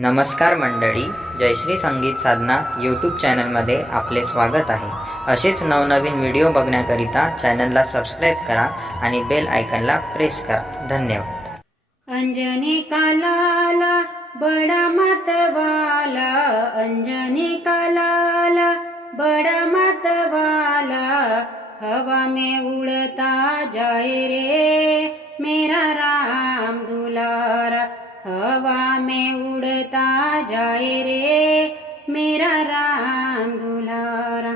नमस्कार मंडळी, जयश्री संगीत साधना यूट्यूब चॅनलमध्ये आपले स्वागत आहे. असेच नवनवीन व्हिडिओ बघण्याकरिता चॅनलला सबस्क्राईब करा आणि बेल आयकनला प्रेस करा. धन्यवाद. अंजनी का लाला बड़ा मतवाला, अंजनी का लाला बड़ा मतवाला, हवा में उड़ता जाए रे मेरा राम दुलारा, हवा में उड़ता जाए रे मेरा राम दुलारा.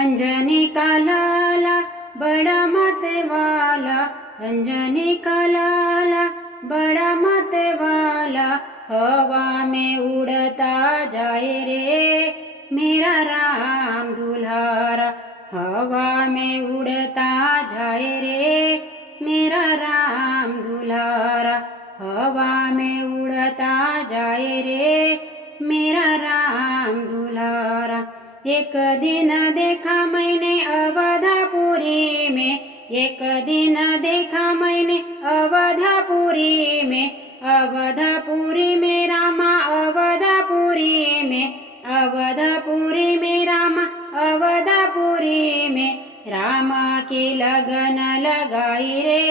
अंजनी का लाला बड़ा मतवाला, अंजनी का लाला बड़ा मतवाला, हवा में उड़ता जाए रे मेरा राम दुलारा, हवा में उड़ता जाए रे मेरा राम दुलारा, हवा में उड़ता जाए रे मेरा राम दुलारा. एक दिन देखा मैंने अवधपुरी में, एक दिन देखा मैंने अवधपुरी में, अवधपुरी में रामा, अवधपुरी में, अवधपुरी में रामा, अवधपुरी में, रामा की लगन लगाई रे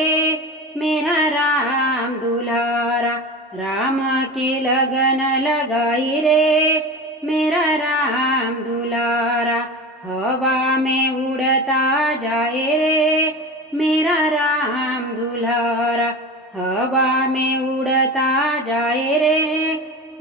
मेरा राम दुलारा, रामा की लगन लगाई रे मेरा राम दुलारा, हवा में उड़ता जाए रे मेरा राम दुलारा, हवा में उड़ता जाए रे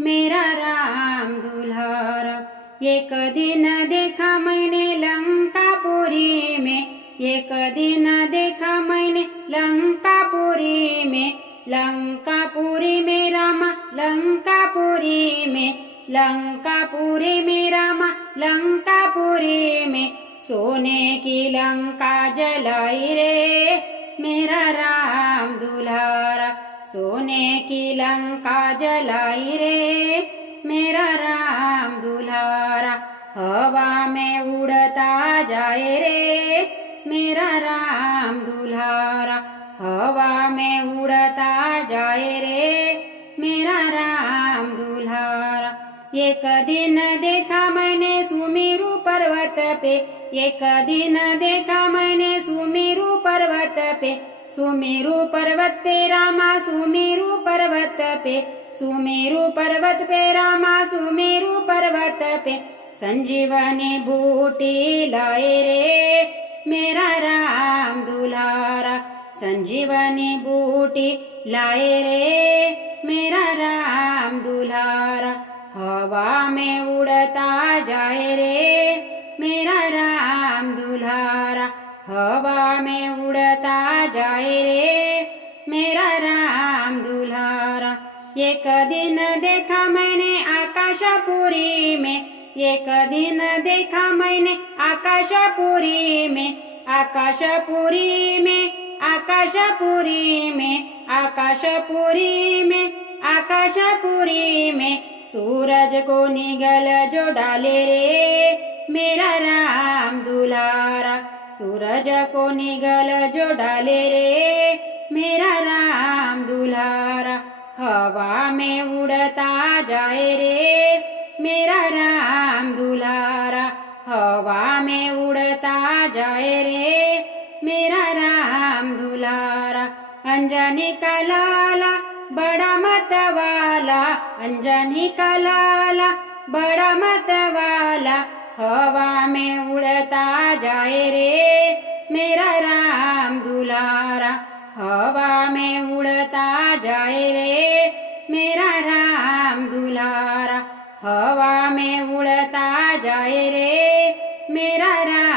मेरा राम दुलारा. एक दिन देखा मैंने लंकापुरी में, एक दिन देखा मैंने लंकापुरी में, लंकापुरी में रामा, लंकापुरी में, लंकापुरी में रामा, लंकापुरी में, सोने की लंका जलाई रे मेरा राम दुलारा, सोने की लंका जलाई रे मेरा राम दुलारा, हवा में उड़ता जाए रे मेरा राम दुलारा, हवा में उड़ता जाए रे मेरा राम दुलारा. एक दिन देखा मैंने सुमेरु पर्वत पे, एक दिन देखा मैंने सुमेरु पर्वत पे, सुमेरु पर्वत पे रामा, सुमेरु पर्वत पे, सुमेरु पर्वत पे रामा, सुमेरु पर्वत पे, संजीवनी बूटी लाए रे मेरा राम दुलारा, संजीवनी बूटी लाए रे मेरा राम दुलारा, हवा में उड़ता जाए रे मेरा राम दुलारा, हवा में उड़ता जाए रे मेरा राम दुलारा. एक दिन देखा मैंने आकाशपुरी में, एक दिन देखा मैंने आकाशपुरी में, आकाशपुरी में, आकाशपुरी में, आकाशपुरी में, आकाशपुरी में, सूरज को निगल जो डाले रे मेरा राम दुलारा, सूरज को निगल जो डाले रे मेरा राम दुलारा, हवा में उड़ता जाए रे मेरा राम दुलारा, हवा में उड़ता जाए रे मेरा राम दुलारा. अंजनी का लाला बड़ा मतवाला, अंजनी का लाला बड़ा मतवाला, हवा में उड़ता जाए रे मेरा राम दुलारा, हवा में उड़ता जाए रे मेरा राम दुलारा, हवा में उड़ता जाए रे मेरा राम